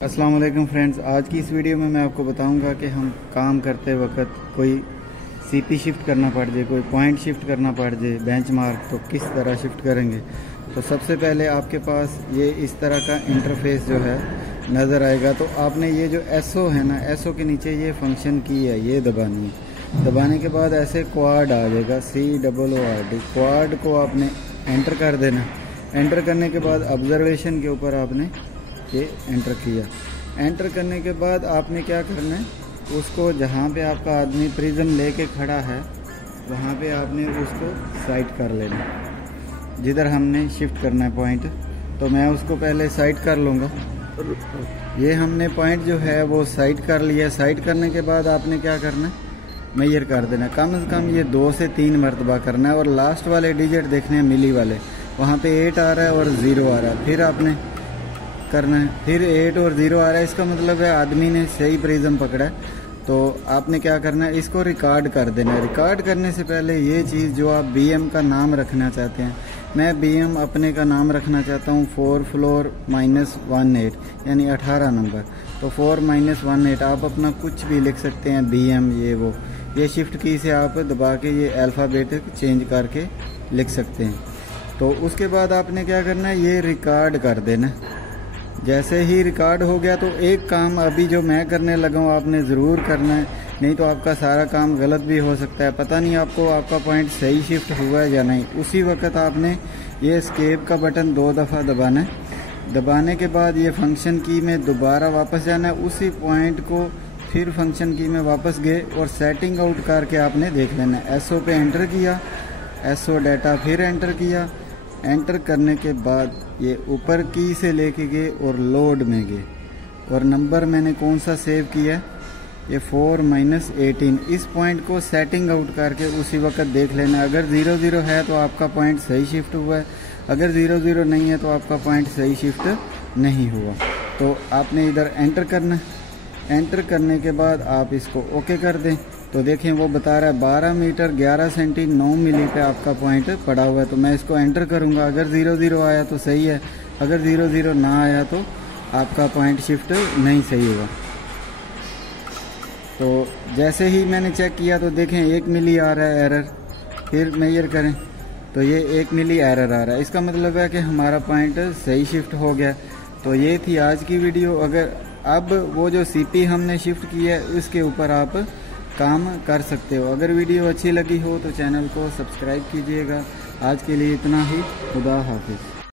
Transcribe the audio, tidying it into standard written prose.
अस्सलाम वालेकुम फ्रेंड्स, आज की इस वीडियो में मैं आपको बताऊंगा कि हम काम करते वक्त कोई सीपी शिफ्ट करना पड़ जाए, कोई पॉइंट शिफ्ट करना पड़ जाए, बेंचमार्क, तो किस तरह शिफ्ट करेंगे। तो सबसे पहले आपके पास ये इस तरह का इंटरफेस जो है नज़र आएगा। तो आपने ये जो एसओ है ना, एसओ के नीचे ये फंक्शन की है, ये दबानी है। दबाने के बाद ऐसे क्वाड आ जाएगा, COORD। क्वाड को आपने एंटर कर देना। एंटर करने के बाद ऑब्जर्वेशन के ऊपर आपने ये एंटर किया। एंटर करने के बाद आपने क्या करना है, उसको जहाँ पे आपका आदमी प्रिज्म लेके खड़ा है वहाँ पे आपने उसको साइड कर लेना, जिधर हमने शिफ्ट करना है पॉइंट। तो मैं उसको पहले साइड कर लूँगा। ये हमने पॉइंट जो है वो साइड कर लिया। साइड करने के बाद आपने क्या करना है, मेजर कर देना। कम से कम ये 2 से 3 मरतबा करना है। और लास्ट वाले डिजिट देखने हैं, मिली वाले, वहाँ पे 8 आ रहा है और 0 आ रहा है। फिर आपने करना है, फिर 8 और 0 आ रहा है। इसका मतलब है आदमी ने सही प्रिज्म पकड़ा है। तो आपने क्या करना है, इसको रिकॉर्ड कर देना है। रिकॉर्ड करने से पहले ये चीज़ जो आप BM का नाम रखना चाहते हैं, मैं BM अपने का नाम रखना चाहता हूँ 4 फ्लोर -18, यानी 18 नंबर। तो 4 -18 आप अपना कुछ भी लिख सकते हैं, BM ये वो। ये शिफ्ट की से आप दबा के ये अल्फ़ाबेट चेंज करके लिख सकते हैं। तो उसके बाद आपने क्या करना है, ये रिकॉर्ड कर देना। जैसे ही रिकॉर्ड हो गया तो एक काम अभी जो मैं करने लगा हूँ आपने ज़रूर करना है, नहीं तो आपका सारा काम गलत भी हो सकता है। पता नहीं आपको आपका पॉइंट सही शिफ्ट हुआ है या नहीं। उसी वक्त आपने ये एस्केप का बटन 2 दफ़ा दबाना है। दबाने के बाद ये फंक्शन की में दोबारा वापस जाना है। उसी पॉइंट को फिर फंक्शन की में वापस गए और सेटिंग आउट करके आपने देख लेना है। SO पे एंटर किया, SO डाटा फिर एंटर किया। एंटर करने के बाद ये ऊपर की से लेके गए और लोड में गए, और नंबर मैंने कौन सा सेव किया, ये 4 -18। इस पॉइंट को सेटिंग आउट करके उसी वक्त देख लेना। अगर 0-0 है तो आपका पॉइंट सही शिफ्ट हुआ है, अगर 0-0 नहीं है तो आपका पॉइंट सही शिफ्ट नहीं हुआ। तो आपने इधर एंटर करना। एंटर करने के बाद आप इसको ओके कर दें। तो देखें वो बता रहा है 12 मीटर 11 सेंटी 9 मिली पे आपका पॉइंट पड़ा हुआ है। तो मैं इसको एंटर करूंगा। अगर 0-0 आया तो सही है, अगर 0-0 ना आया तो आपका पॉइंट शिफ्ट नहीं सही होगा। तो जैसे ही मैंने चेक किया तो देखें 1 मिली आ रहा है एरर। फिर मेजर करें तो ये 1 मिली एरर आ रहा है। इसका मतलब है कि हमारा पॉइंट सही शिफ्ट हो गया। तो ये थी आज की वीडियो। अगर अब वो जो CP हमने शिफ्ट किया है उसके ऊपर आप काम कर सकते हो। अगर वीडियो अच्छी लगी हो तो चैनल को सब्सक्राइब कीजिएगा। आज के लिए इतना ही। खुदा हाफिज़।